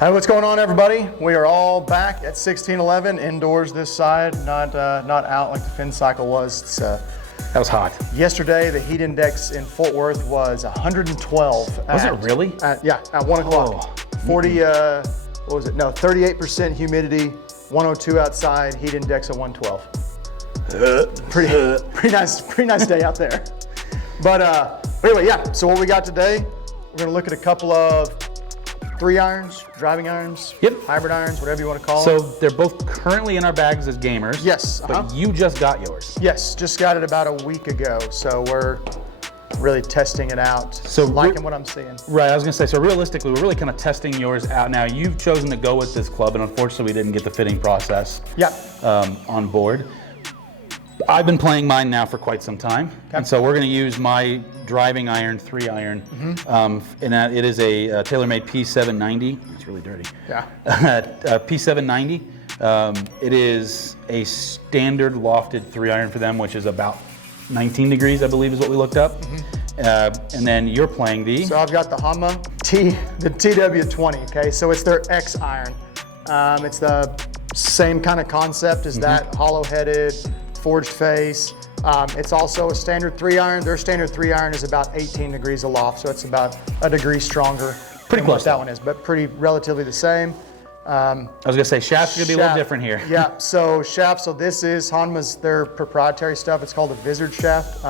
Hi, what's going on, everybody? We are all back at 1611 indoors this side, not out like the fin cycle was. That was hot. Yesterday, the heat index in Fort Worth was 112. Was it really? Yeah, at 1 o'clock. 40, what was it? No, 38% humidity, 102 outside, heat index of 112. Pretty nice day out there. But anyway, yeah, so what we got today, we're gonna look at a couple of 3 irons, driving irons, hybrid irons, whatever you want to call them. So they're both currently in our bags as gamers. Yes. But you just got yours. Yes, just got it about a week ago. So we're really testing it out. So liking what I'm seeing. Right, I was gonna say, so realistically, we're really kind of testing yours out now. You've chosen to go with this club, and unfortunately we didn't get the fitting process on board. I've been playing mine now for quite some time, and so we're going to use my driving iron, 3 iron, and that it is a TaylorMade P790. It's really dirty. Yeah. P790. It is a standard lofted 3 iron for them, which is about 19 degrees, I believe, is what we looked up. And then you're playing the. So I've got the Honma TW20. Okay, so it's their X iron. It's the same kind of concept as that, hollow-headed, forged face. It's also a standard 3 iron. Their standard 3 iron is about 18 degrees aloft, so it's about a degree stronger. Pretty close. What that one is, but pretty relatively the same. I was gonna say shaft's gonna be a little different here. Yeah. So shaft. So this is Honma's their proprietary stuff. It's called a Vizard shaft.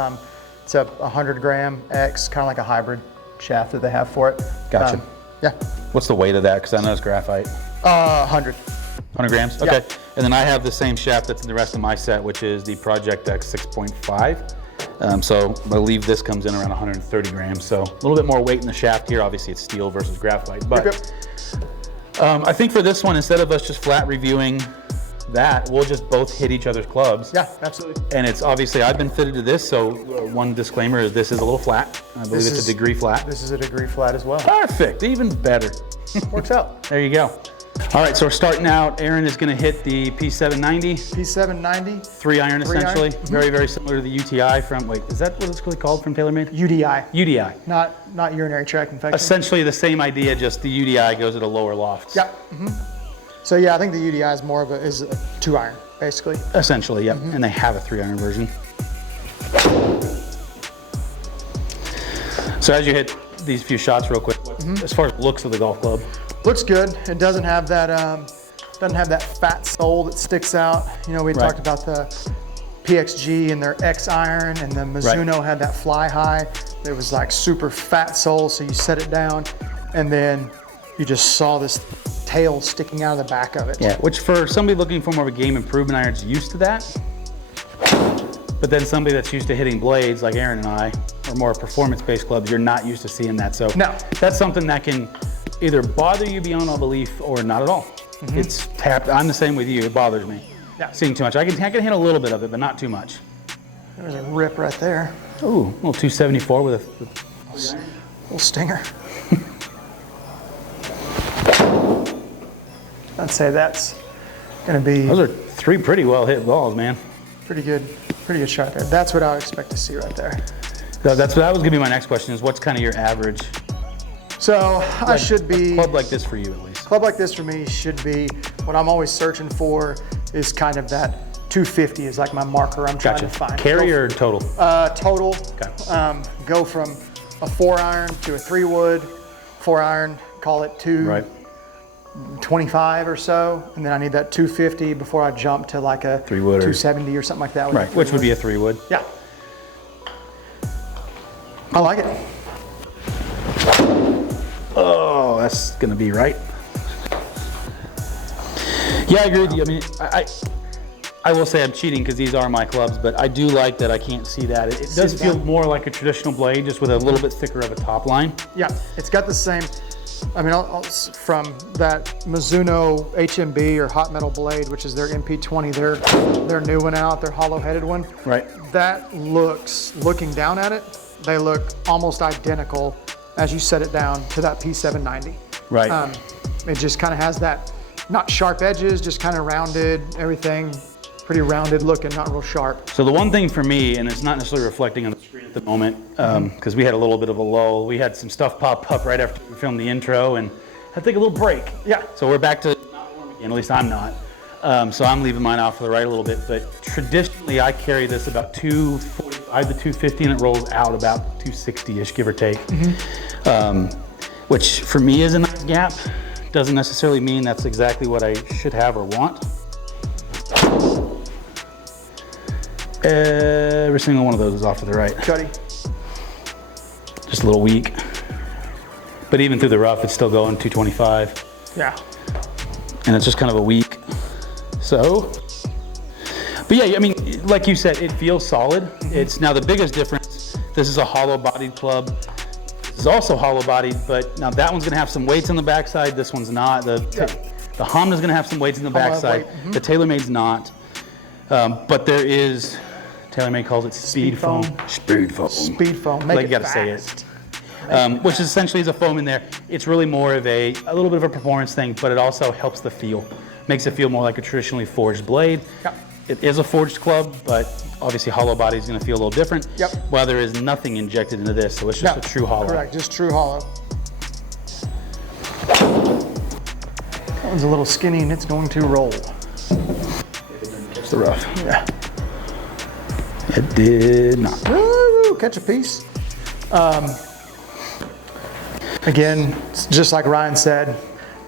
It's a 100-gram X, kind of like a hybrid shaft that they have for it. Gotcha. Yeah. What's the weight of that? Because I know it's graphite. 100. 100 grams? Okay. Yeah. And then I have the same shaft that's in the rest of my set, which is the Project X 6.5. So I believe this comes in around 130 grams. So a little bit more weight in the shaft here. Obviously it's steel versus graphite. But I think for this one, instead of us just flat reviewing that, we'll just both hit each other's clubs. Yeah, absolutely. And it's obviously, I've been fitted to this, so one disclaimer is this is a little flat. I believe it's a degree flat. This is a degree flat as well. Perfect, even better. Works out. There you go. All right, so we're starting out. Aaron is going to hit the P790. P790. 3 iron essentially. Very, very similar to the UTI from, wait, is that what it's really called from TaylorMade? UDI. UDI. Not urinary tract infection. Essentially the same idea, just the UDI goes at a lower loft. Yeah. So yeah, I think the UDI is more of is a 2 iron, basically. Essentially, yep. And they have a 3 iron version. So as you hit these few shots real quick, as far as looks of the golf club, looks good. It doesn't have that fat sole that sticks out. You know, we talked about the PXG and their X iron, and the Mizuno had that fly high. It was like super fat sole, so you set it down, and then you just saw this tail sticking out of the back of it. Yeah, which for somebody looking for more of a game improvement iron is used to that. But then somebody that's used to hitting blades like Aaron and I, or more performance-based clubs, you're not used to seeing that. So that's something that can either bother you beyond all belief or not at all. It's tapped. I'm the same with you. It bothers me. Yeah. Seeing too much. I can hit a little bit of it, but not too much. There's a rip right there. Ooh, a little 274 with a little stinger. I'd say that's going to be. Those are 3 pretty well hit balls, man. Pretty good shot there. That's what I would expect to see right there. So that was going to be my next question: is what's kind of your average? So I should be a club like this for you at least. Club like this for me should be what I'm always searching for is kind of that 250 is like my marker I'm trying to find. Carry or total? Total. Okay. Go from a 4 iron to a 3 wood, 4 iron, call it 225 or so, and then I need that 250 before I jump to like a 3 wood 270 or something like that. Right, which would be a 3 wood. Yeah. I like it. Oh, that's gonna be right. Yeah, I agree with you. I mean, I will say I'm cheating because these are my clubs, but I do like that I can't see that. It does feel more like a traditional blade, just with a little bit thicker of a top line. Yeah, it's got the same. I mean, from that Mizuno HMB or hot metal blade, which is their MP20, their new one out, their hollow-headed one. Right. That looking down at it, they look almost identical as you set it down to that P790. Right. It just kind of has that, not sharp edges, just kind of rounded, everything pretty rounded looking, not real sharp. So the one thing for me, and it's not necessarily reflecting on the screen at the moment, because we had a little bit of a lull. We had some stuff pop up right after we filmed the intro, and I take a little break. Yeah. So we're back to not warm again, at least I'm not. So I'm leaving mine off for the right a little bit, but traditionally I carry this about 245 to 250 and it rolls out about 260-ish, give or take. Which for me is a nice gap. Doesn't necessarily mean that's exactly what I should have or want. Every single one of those is off to the right. Cuddy. Just a little weak. But even through the rough, it's still going 225. Yeah. And it's just kind of a weak. So, but yeah, I mean, like you said, it feels solid. It's now the biggest difference. This is a hollow bodied club. This is also hollow bodied, but now that one's gonna have some weights on the backside. This one's not. The Honma's gonna have some weights in the backside. The TaylorMade's not. But there is, TaylorMade calls it speed foam. Speed foam. Speed foam. Make Like it you gotta fast. say it. Which essentially is a foam in there. It's really more of a little bit of a performance thing, but it also helps the feel. Makes it feel more like a traditionally forged blade. Yep. It is a forged club, but obviously hollow body is gonna feel a little different. Yep. While there is nothing injected into this, so it's just a true hollow. Correct, just true hollow. That one's a little skinny and it's going to roll. It's the rough. Yeah. It did not. Woo, catch a piece. Again, it's just like Ryan said,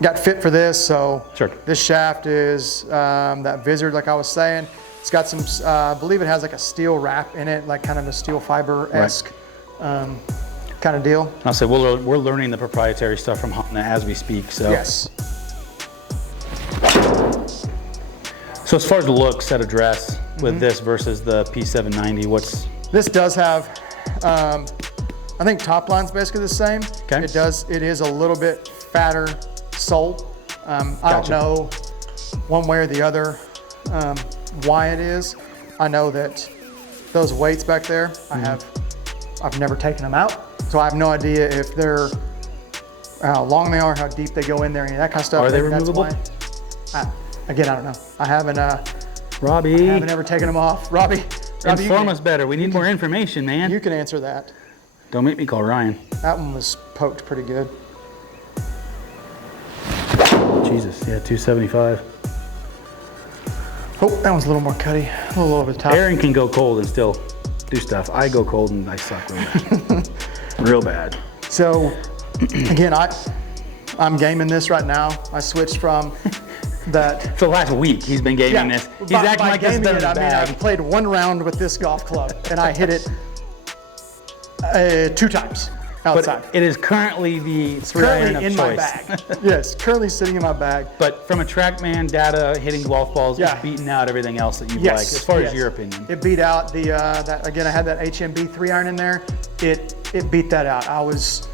got fit for this, so Sure. this shaft is that Vizard, like I was saying. It's got some, I believe it has like a steel wrap in it, like kind of a steel fiber-esque kind of deal. I'll say we're learning the proprietary stuff from Honma as we speak. So Yes. So as far as looks at a dress with this versus the P790, what's This does have, I think top line's basically the same. Okay. It is a little bit fatter sole. I don't Gotcha. know one way or the other why it is. I know that those weights back there, I've never taken them out. So I have no idea if they're, how long they are, how deep they go in there, any of that kind of stuff. Are they Maybe that's removable? why. Again, I don't know. I haven't Robbie? ever taken them off. Robbie, you Inform can- us better. We need more information, man. You can answer that. Don't make me call Ryan. That one was poked pretty good. Jesus, yeah, 275. Oh, that one's a little more cutty, a little over the top. Aaron can go cold and still do stuff. I go cold and I suck real bad. Real bad. So, again, I'm gaming this right now. I switched from that. For the last week, he's been gaming this. He's acting like this gaming is it, I mean, bad. I've played one round with this golf club, and I hit it 2 times outside. But it is currently the Currently of in choice. my bag. Yes, currently sitting in my bag. But from a TrackMan data, hitting golf balls, Yeah. it's beating out everything else that you Yes, like, as far yes. as your opinion. It beat out the, that again, I had that HMB 3-iron in there. It beat that out. It's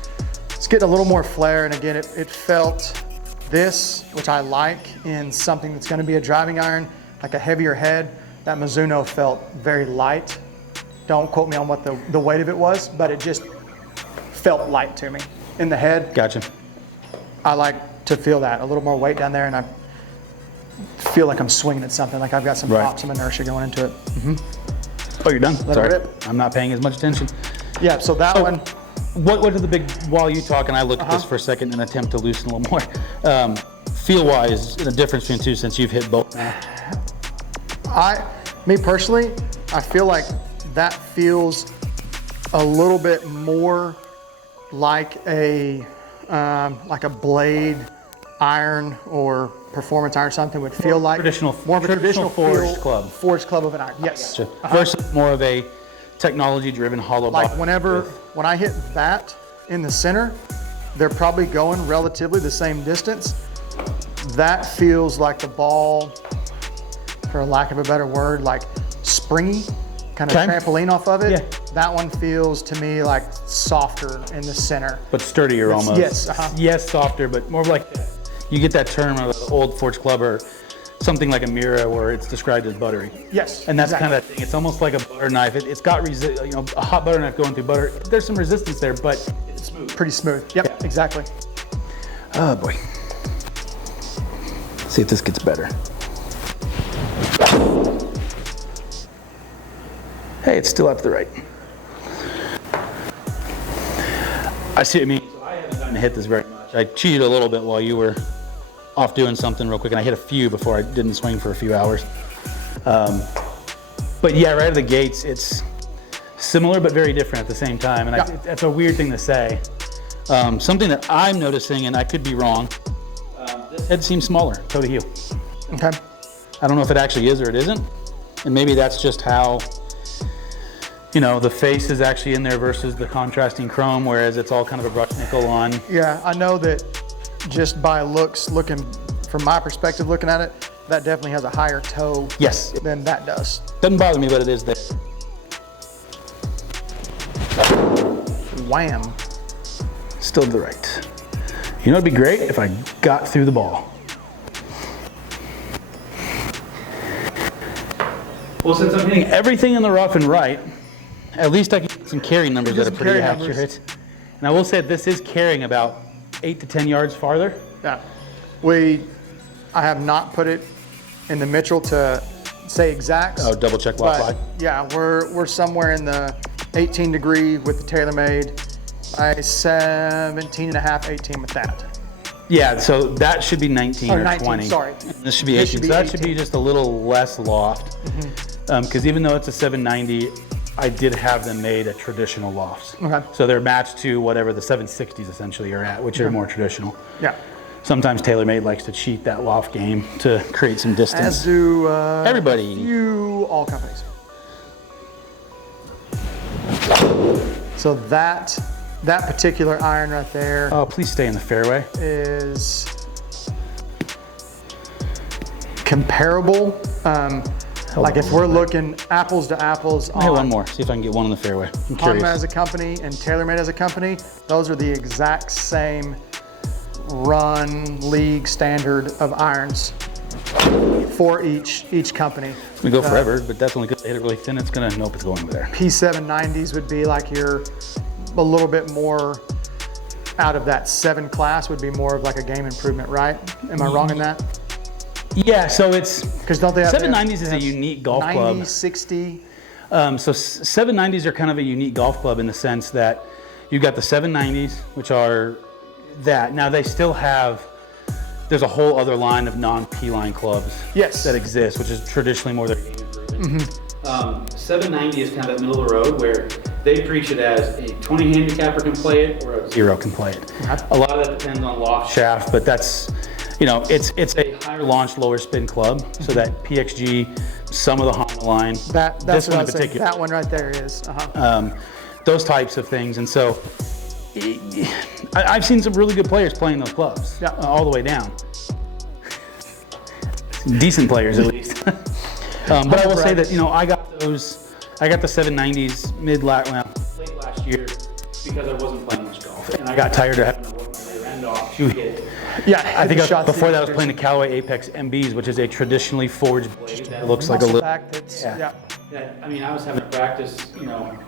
getting a little more flare, and again, it felt this, which I like, in something that's gonna be a driving iron, like a heavier head. That Mizuno felt very light. Don't quote me on what the weight of it was, but it just felt light to me. In the head, Gotcha. I like to feel that, a little more weight down there, and I feel like I'm swinging at something, like I've got some Right. pop, some inertia going into it. Oh, you're done? Let it Sorry. rip. I'm not paying as much attention. Yeah, so that one, What are the big, while you talk and I look at this for a second and attempt to loosen a little more, feel-wise, the difference between two since you've hit both now? me personally, I feel like that feels a little bit more like a blade iron or performance iron, something would feel like. More of a traditional forged feel, club. Forged club of an iron, yes. Versus more of a technology-driven hollow Like body. when I hit that in the center, they're probably going relatively the same distance. That feels like the ball, for lack of a better word, like springy, kind of Okay. trampoline off of it. Yeah. That one feels to me like softer in the center. But sturdier almost. yes, Yes, softer, but more like, you get that term of the old forged club or something like a Mira where it's described as buttery. Yes, And that's exactly. kind of that thing. It's almost like a butter knife. It's got a hot butter knife going through butter. There's some resistance there, but it's smooth. Pretty smooth. Yep, Yeah. exactly. Oh boy. See if this gets better. Hey, it's still out to the right. I see what you mean. I haven't gotten to hit this very much. I cheated a little bit while you were off doing something real quick, and I hit a few before I didn't swing for a few hours. But yeah, right out of the gates, it's similar but very different at the same time, and that's a weird thing to say. Something that I'm noticing, and I could be wrong, this head seems smaller, toe to heel. Okay. I don't know if it actually is or it isn't, and maybe that's just how, you know, the face is actually in there versus the contrasting chrome, whereas it's all kind of a brushed nickel on. Yeah, I know that just by looking from my perspective, looking at it, that definitely has a higher toe than that does. Doesn't bother me, but it is there. Wham. Still to the right. You know, it'd be great if I got through the ball. Well, since I'm hitting everything in the rough and right, at least I can get some carrying numbers that are pretty accurate. And I will say that this is carrying about 8 to 10 yards farther. Yeah. I have not put it in the Mitchell to say exacts. Oh, double check loft line. Yeah, we're somewhere in the 18 degree with the TaylorMade. 17 and a half, 18 with that. Yeah, so that should be 19 or 19, 20. Sorry. This should be 18. So that should be just a little less loft. Because even though it's a 790, I did have them made at traditional lofts. Okay. So they're matched to whatever the 760s essentially are at, which are more traditional. Yeah. Sometimes TaylorMade likes to cheat that loft game to create some distance. As do everybody. All companies. So that particular iron right there. Oh, please stay in the fairway. Is comparable. Like if we're looking apples to apples on. Hey, one more. See if I can get one in the fairway. I'm curious. Honma as a company and TaylorMade as a company, those are the exact same run league standard of irons for each company. We go forever, but that's only because they hit it really thin. It's gonna nope, it's going over there. P790s would be like your a little bit more out of that 7 class would be more of like a game improvement, right? Am I wrong in that? Yeah, so it's because don't they have 790s is a unique golf 90, club. 60. So 790s are kind of a unique golf club in the sense that you've got the 790s, which are that. Now they still have. There's a whole other line of non-P line clubs that exist, which is traditionally more their game improvement. 790 is kind of that middle of the road where they preach it as a 20 handicapper can play it or a 0 can play it. A lot of that depends on loft shaft, but that's, you know, it's a higher launch, lower spin club. So that PXG, some of the Honma line, that's this what one in particular. That one right there is. Those types of things. And so I've seen some really good players playing those clubs all the way down. Decent players at least. But I will say that, you know, I got the 790s late last year because I wasn't playing much golf. And I got tired of having to work my rear end off to hit. Yeah, I think before that I was playing the Callaway Apex MBs, which is a traditionally forged blade that looks like a little. I mean, I was having to practice, you know,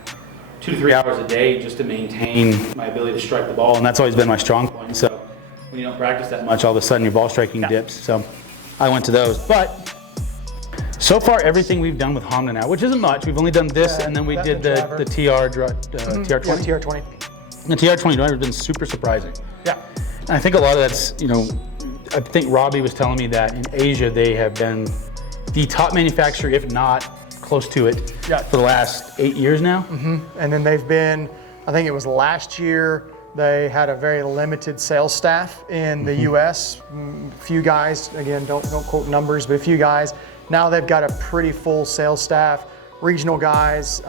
2 to 3 hours a day just to maintain my ability to strike the ball, and that's always been my strong point. So when you don't practice that much, all of a sudden your ball striking dips. So I went to those. But so far, everything we've done with Honma now, which isn't much, we've only done this, and then we did the TR20. TR20. The TR20 driver has been super surprising. Yeah. And I think a lot of that's, you know, I think Robbie was telling me that in Asia they have been the top manufacturer, if not close to it, for the last 8 years now. And then they've been, I think it was last year, they had a very limited sales staff in the US. Few guys, again, don't quote numbers, but a few guys. Now they've got a pretty full sales staff, regional guys,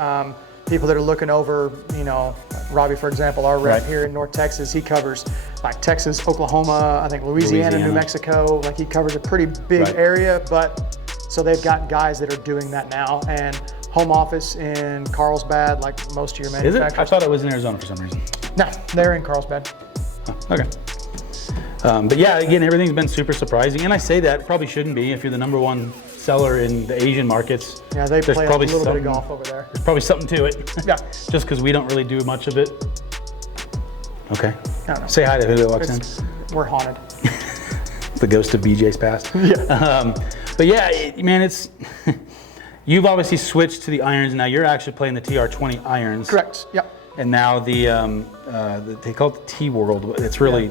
people that are looking over, you know, Robbie, for example, our rep here in North Texas, he covers like Texas, Oklahoma, I think Louisiana, New Mexico, like he covers a pretty big area, but so they've got guys that are doing that now, and home office in Carlsbad, like most of your manufacturers. Is it? I thought it was in Arizona for some reason. No, they're in Carlsbad. Oh, okay. But yeah, again, everything's been super surprising, and I say that probably shouldn't be if you're the #1 seller in the Asian markets. Yeah, they play a little bit of golf over there. There's probably something to it. Yeah. Just because we don't really do much of it. Okay. Say hi to who that walks in. We're haunted. The ghost of BJ's past. Yeah. But yeah, man, it's you've obviously switched to the irons. Now you're actually playing the TR20 irons. Correct. Yep. And now the they call it the T World. It's really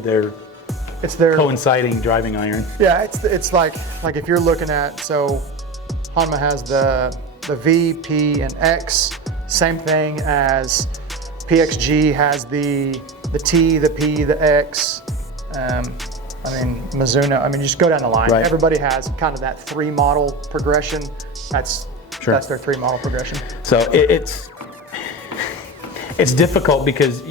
It's their coinciding driving iron. Yeah, it's like if you're looking at, so Honma has the V, P, and X. Same thing as PXG has the T, the P, the X. I mean, Mizuno, I mean, just go down the line. Right. Everybody has kind of that 3 model progression. That's their 3 model progression. So it's difficult because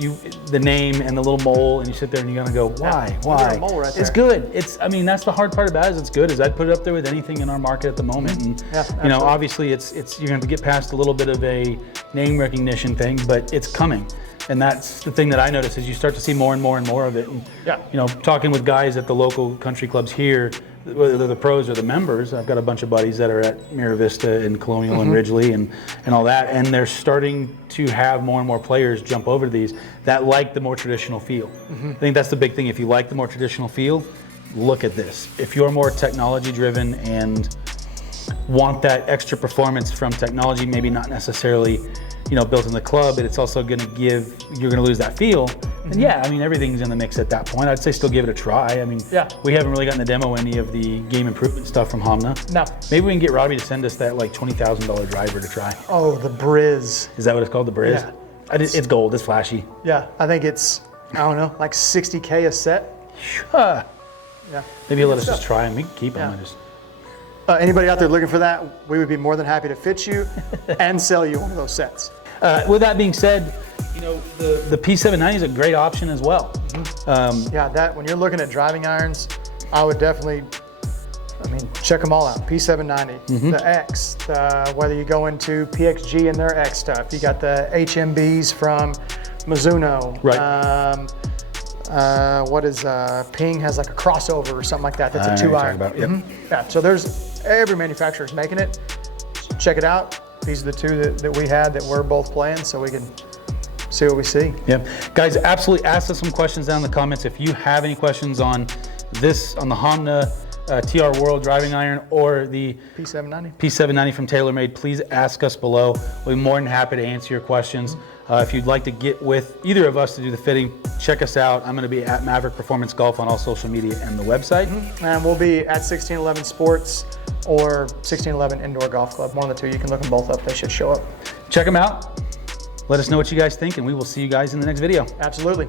the name and the little mole, and you sit there and you're gonna go, why? There's a mole right there. It's good. I mean, that's the hard part about it. It's good. I'd put it up there with anything in our market at the moment. And you know, obviously, you're gonna get past a little bit of a name recognition thing, but it's coming. And that's the thing that I notice is you start to see more and more and more of it. And, you know, talking with guys at the local country clubs here, whether they're the pros or the members, I've got a bunch of buddies that are at Mira Vista and Colonial and Ridgely and all that, and they're starting to have more and more players jump over to these that like the more traditional feel. I think that's the big thing. If you like the more traditional feel, look at this. If you're more technology driven and want that extra performance from technology, maybe not necessarily, you know, built in the club, but it's also going to give, you're going to lose that feel. And yeah, I mean, everything's in the mix at that point. I'd say still give it a try. I mean, we haven't really gotten to demo any of the game improvement stuff from Honma. No. Maybe we can get Robbie to send us that like $20,000 driver to try. Oh, the Briz. Is that what it's called, the Briz? Yeah. It's gold, it's flashy. Yeah, I think it's, I don't know, like 60K a set. Yeah. Maybe he'll let us stuff. just try them. We can keep them. Anybody out there looking for that, we would be more than happy to fit you and sell you one of those sets. With that being said, you know, the P790 is a great option as well. Yeah, that when you're looking at driving irons, I would definitely, I mean, check them all out. P790, the X, whether you go into PXG and their X stuff, you got the HMBs from Mizuno. Right. What is Ping has like a crossover or something like that. That's a 2 iron. Yeah. So there's every manufacturer's making it. Check it out. These are the 2 that we had that we're both playing, so we can see what we see. Yeah, guys, absolutely ask us some questions down in the comments. If you have any questions on this, on the Honma TR World driving iron or the P790 from TaylorMade, please ask us below. We'll be more than happy to answer your questions. If you'd like to get with either of us to do the fitting, check us out. I'm going to be at Maverick Performance Golf on all social media and the website. And we'll be at 1611 Sports or 1611 Indoor Golf Club. One of the 2. You can look them both up. They should show up. Check them out. Let us know what you guys think, and we will see you guys in the next video. Absolutely.